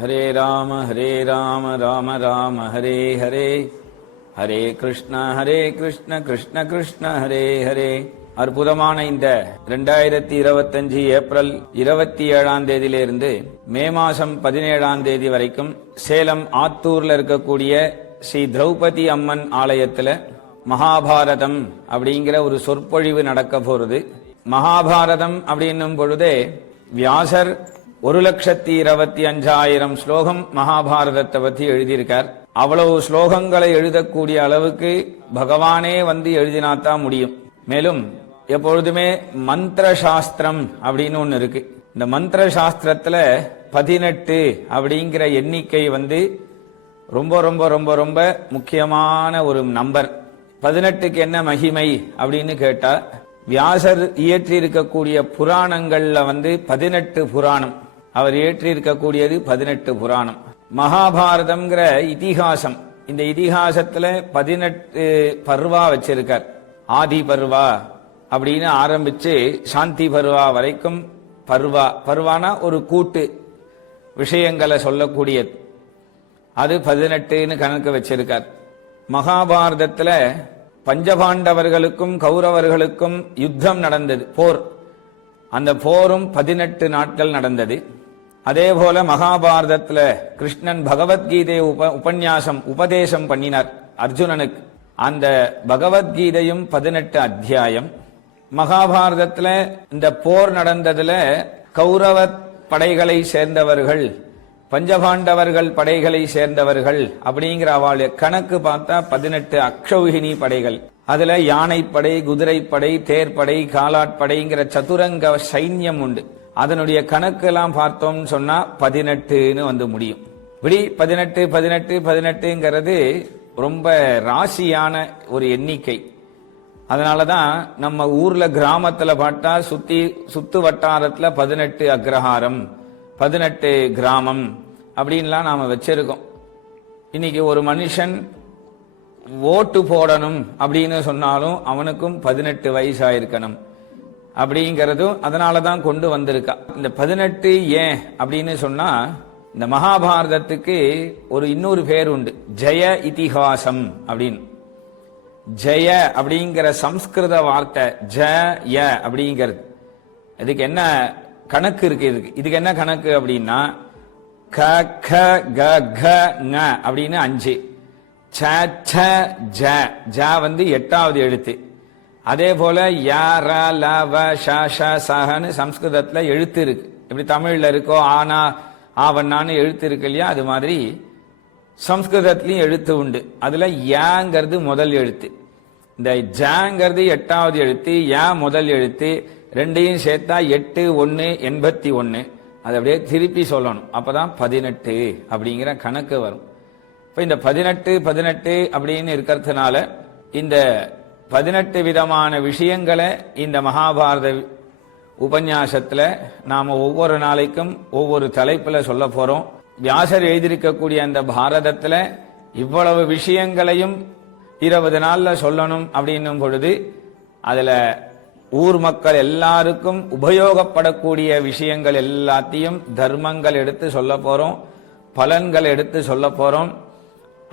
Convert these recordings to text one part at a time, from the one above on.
ஹரே ராம ராம ராம ஹரே ஹரே, ஹரே கிருஷ்ண கிருஷ்ண கிருஷ்ண ஹரே ஹரே. அற்புதமான இந்த 2025 ஏப்ரல் 27ஆம் தேதியிலிருந்து மே மாசம் 17ஆம் தேதி வரைக்கும் சேலம் ஆத்தூர்ல இருக்கக்கூடிய ஸ்ரீ திரௌபதி அம்மன் ஆலயத்துல மகாபாரதம் அப்படிங்கிற ஒரு சொற்பொழிவு நடக்க போறது. மகாபாரதம் அப்படின்னும் பொழுதே வியாசர் 1,25,000 ஸ்லோகம் மகாபாரதத்தை பத்தி எழுதியிருக்கார். அவ்வளவு ஸ்லோகங்களை எழுதக்கூடிய அளவுக்கு பகவானே வந்து எழுதினாத்தான் முடியும். மேலும் எப்பொழுதுமே மந்திர சாஸ்திரம் அப்படின்னு ஒண்ணு இருக்கு. இந்த மந்திர சாஸ்திரத்துல 18 அப்படிங்கிற எண்ணிக்கை வந்து ரொம்ப ரொம்ப ரொம்ப ரொம்ப முக்கியமான ஒரு நம்பர். 18க்கு என்ன மகிமை அப்படின்னு கேட்டா, வியாசர் இயற்றி இருக்கக்கூடிய புராணங்கள்ல வந்து 18 புராணம், அவர் இயற்றி இருக்கக்கூடியது 18 புராணம். மகாபாரதம்ங்கிற இதிகாசம், இந்த இதிகாசத்துல 18 பர்வா வச்சிருக்கார். ஆதி பர்வா அப்படின்னு ஆரம்பிச்சு சாந்தி பர்வா வரைக்கும் பர்வானா ஒரு கூட்டு விஷயங்களை சொல்லக்கூடியது. அது 18ன்னு கணக்கு வச்சிருக்கார். மகாபாரதத்துல பஞ்சபாண்டவர்களுக்கும் கௌரவர்களுக்கும் யுத்தம் நடந்தது, போர். அந்த போரும் 18 நாட்கள் நடந்தது. அதே போல மகாபாரதத்துல கிருஷ்ணன் பகவத்கீதையை உபதேசம் பண்ணினார் அர்ஜுனனுக்கு. அந்த பகவத்கீதையும் 18 அத்தியாயம். மகாபாரதத்துல இந்த போர் நடந்ததுல கௌரவ படைகளை சேர்ந்தவர்கள், பஞ்சபாண்டவர்கள் படைகளை சேர்ந்தவர்கள் அப்படிங்கிற அவள் கணக்கு பார்த்தா 18 அக்ஷௌகினி படைகள். அதுல யானைப்படை, குதிரைப்படை, தேர்ப்படை, காலாட்படைங்கிற சதுரங்க சைன்யம் உண்டு. அதனுடைய கணக்கு எல்லாம் பார்த்தோம்னு சொன்னா 18ன்னு வந்து முடியும். இப்படி 18 18 18ங்கிறது ரொம்ப ராசியான ஒரு எண்ணிக்கை. அதனாலதான் நம்ம ஊர்ல கிராமத்துல பார்த்தா சுத்து வட்டாரத்துல 18 அக்ரஹாரம், 18 கிராமம் அப்படின்லாம் நாம வச்சிருக்கோம். இன்னைக்கு ஒரு மனுஷன் ஓட்டு போடணும் அப்படின்னு சொன்னாலும் அவனுக்கும் 18 வயசாயிருக்கணும் அப்படிங்கறதும் அதனாலதான் கொண்டு வந்திருக்கா. இந்த 18 ஏன் அப்படின்னு சொன்னா, இந்த மகாபாரதத்துக்கு ஒரு இன்னொரு பேர் உண்டு, ஜெய இதிகாசம் அப்படின்னு. ஜெய அப்படிங்கிற சம்ஸ்கிருத வார்த்தை ஜய அப்படிங்கிறது, இதுக்கு என்ன கணக்கு இருக்கு? இதுக்கு என்ன கணக்கு அப்படின்னா, க க க க ங அப்படின்னு 5, ச ச ஜ ஜ வந்து 8வது எழுத்து. அதே போல ய ர ல வ ஷ ஷ சஹன்னு சம்ஸ்கிருதத்துல எழுத்து இருக்கு. எப்படி தமிழ்ல இருக்கோ ஆனா ஆவண்ணான்னு எழுத்து இருக்கு இல்லையா, அது மாதிரி சம்ஸ்கிருதத்திலையும் எழுத்து உண்டு. அதுல யாங்கிறது முதல் எழுத்து, இந்த ஜாங்கிறது 8வது எழுத்து, யா முதல் எழுத்து. ரெண்டையும் சேர்த்தா 8 1 81. அது அப்படியே திருப்பி சொல்லணும், அப்பதான் 18 அப்படிங்கிற கணக்கு வரும். இப்ப இந்த 18 18 அப்படின்னு இருக்கிறதுனால இந்த 18 விதமான விஷயங்களை இந்த மகாபாரத உபன்யாசத்துல நாம ஒவ்வொரு நாளைக்கும் ஒவ்வொரு தலைப்புல சொல்ல போறோம். வியாசர் எழுதியிருக்கக்கூடிய அந்த பாரதத்துல இவ்வளவு விஷயங்களையும் 20 நாள்ல சொல்லணும் அப்படின்னும் பொழுது, அதுல ஊர் மக்கள் எல்லாருக்கும் உபயோகப்படக்கூடிய விஷயங்கள் எல்லாத்தையும் தர்மங்கள் எடுத்து சொல்ல போறோம், பலன்கள் எடுத்து சொல்ல போறோம்.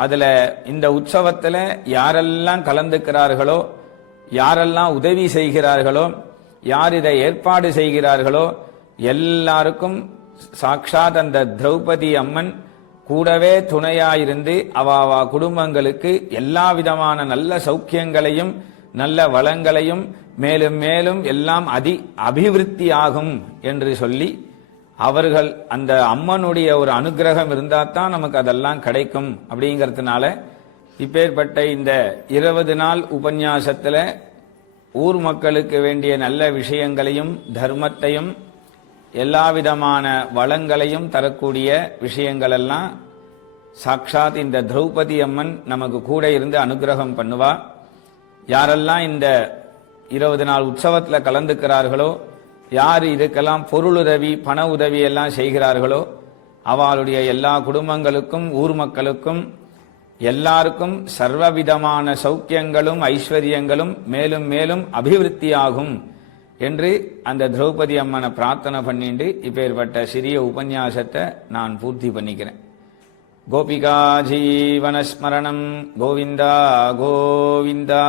அதுல இந்த உற்சவத்துல யாரெல்லாம் கலந்துக்கிறார்களோ, யாரெல்லாம் உதவி செய்கிறார்களோ, யார் இதை ஏற்பாடு செய்கிறார்களோ எல்லாருக்கும் சாட்சாத் அந்த திரௌபதி அம்மன் கூடவே துணையாயிருந்து அவா குடும்பங்களுக்கு எல்லா விதமான நல்ல சௌக்கியங்களையும் நல்ல வளங்களையும் மேலும் மேலும் எல்லாம் அபிவிருத்தி ஆகும் என்று சொல்லி, அவர்கள் அந்த அம்மனுடைய ஒரு அனுகிரகம் இருந்தால்தான் நமக்கு அதெல்லாம் கிடைக்கும். அப்படிங்கிறதுனால இப்பேற்பட்ட இந்த 20 நாள் உபன்யாசத்துல ஊர் மக்களுக்கு வேண்டிய நல்ல விஷயங்களையும் தர்மத்தையும் எல்லா விதமான வளங்களையும் தரக்கூடிய விஷயங்கள் எல்லாம் சாட்சாத் இந்த திரௌபதி அம்மன் நமக்கு கூட இருந்து அனுகிரகம் பண்ணுவா. யாரெல்லாம் இந்த 20 நாள் உற்சவத்துல கலந்துக்கிறார்களோ, யார் இதுக்கெல்லாம் பொருளுதவி பண உதவி எல்லாம் செய்கிறார்களோ, அவளுடைய எல்லா குடும்பங்களுக்கும் ஊர் மக்களுக்கும் எல்லாருக்கும் சர்வவிதமான சௌக்கியங்களும் ஐஸ்வர்யங்களும் மேலும் மேலும் அபிவிருத்தியாகும் என்று அந்த திரௌபதி அம்மனை பிரார்த்தனை பண்ணிட்டு இப்பேற்பட்ட சிறிய உபன்யாசத்தை நான் பூர்த்தி பண்ணிக்கிறேன். கோபிகா ஜீவனஸ்மரணம் கோவிந்தா கோவிந்தா.